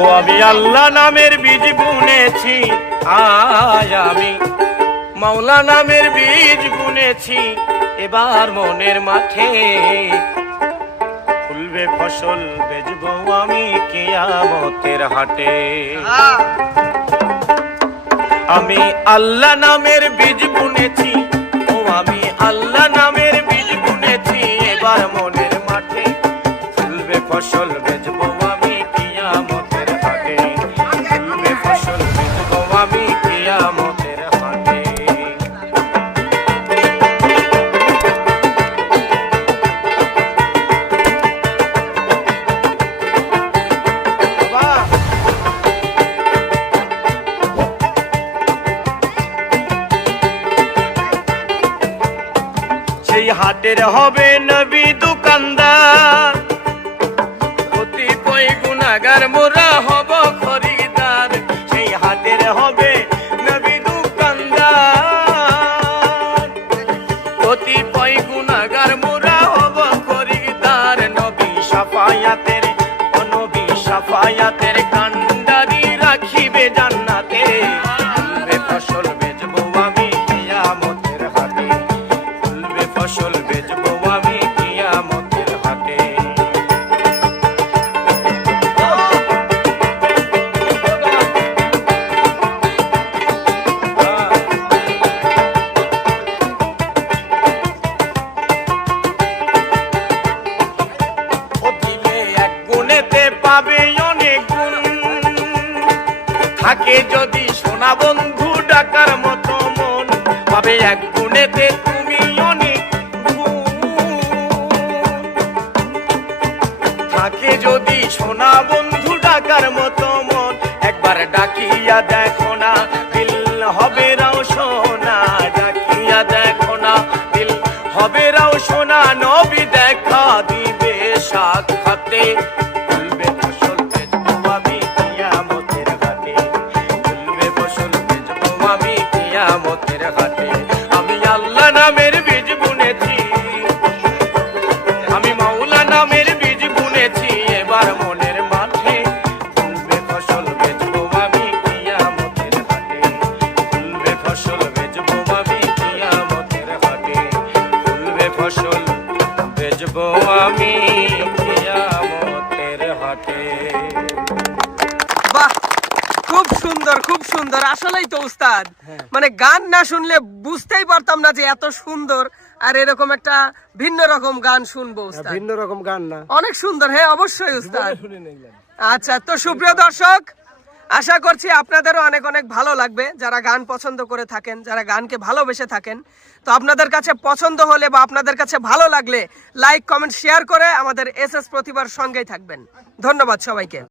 ও আমি আল্লাহ নামের বীজ বুনেছি, আজ আমি মাওলা নামের বীজ বুনেছি। এবার মনের মাঠে ফুলবে ফসল, বেচবো আমি কিয়ামতের হাটে। আমি আল্লাহ নামের বীজ বুনেছি, ও আমি আল্লাহ নামের বীজ বুনেছি। এবার মনের মাঠে ফুলবে ফসল, বেচবো আমি কিয়ামতের হাটে। ফুলবে ফসল, বেচবো আমি কিয়ামতের হাটে। সেই হাটের হবে নবী দোকানদার, কতিপয় গুনাহগার মোরা হব খরিদার। সেই হাটের হবে নবী দোকানদার, কতিপয় গুনাহগার মোরা হব খরিদার। নবী শাফায়াতের, ও নবী শাফায়াতের কান্ডারি রাখিবে জান্নাতে। ফুলবে ফসল, বেচবো আমি কিয়ামতের হাটে। ফুলবে ফসল, বেচবো আমি কিয়ামতের হাটে। ও দিলে এক গুণেতে পাবে অনেক গুণ, থাকে যদি সোনা বন্ধু ডাকার মতো মন। পাবে এক গুণেতে তুমি অনেক গুণ, থাকে যদি সোনা বন্ধু ডাকার মতো মন। একবার ডাকিয়া দেখো না, দিল হবে রাও সোনা। ডাকিয়া দেখো না, দিল হবে রাও সোনা। নবী দেখা দিবে সাক্ষাতে। ফুলবে ফসল, বেচবো আমি কিয়ামতের হাটে। ফুলবে ফসল, বেচবো আমি কিয়ামতের হাটে। আমি আল্লাহ নামের বীজ বুনেছি, আমি মাওলা নামের বীজ বুনেছি। এবার মনের মাঠে ফুলবে ফসল, বেচবো আমি কিয়ামতের হাটে। ফুলবে ফসল, বেচবো আমি কিয়ামতের হাটে। ফুলবে ফসল, বেচবো আমি কিয়ামতের হাটে। বাহ, খুব সুন্দর, খুব সুন্দর। আসলেই তো উস্তাদ, মানে গান না শুনলে বুঝতেই পারতাম না যে এত সুন্দর আর এরকম একটা ভিন্ন রকম গান শুনবো উস্তাদ। ভিন্ন রকম গান না, অনেক সুন্দর। হ্যাঁ, অবশ্যই উস্তাদ। আচ্ছা, তো সুপ্রিয় দর্শক, আশা করছি আপনাদেরও অনেক অনেক ভালো লাগবে, যারা গান পছন্দ করে থাকেন, যারা গানকে ভালোবেসে থাকেন। তো আপনাদের কাছে পছন্দ হলে বা আপনাদের কাছে ভালো লাগলে লাইক, কমেন্ট, শেয়ার করে আমাদের এসএস প্রতিভার সঙ্গেই থাকবেন। ধন্যবাদ সবাইকে।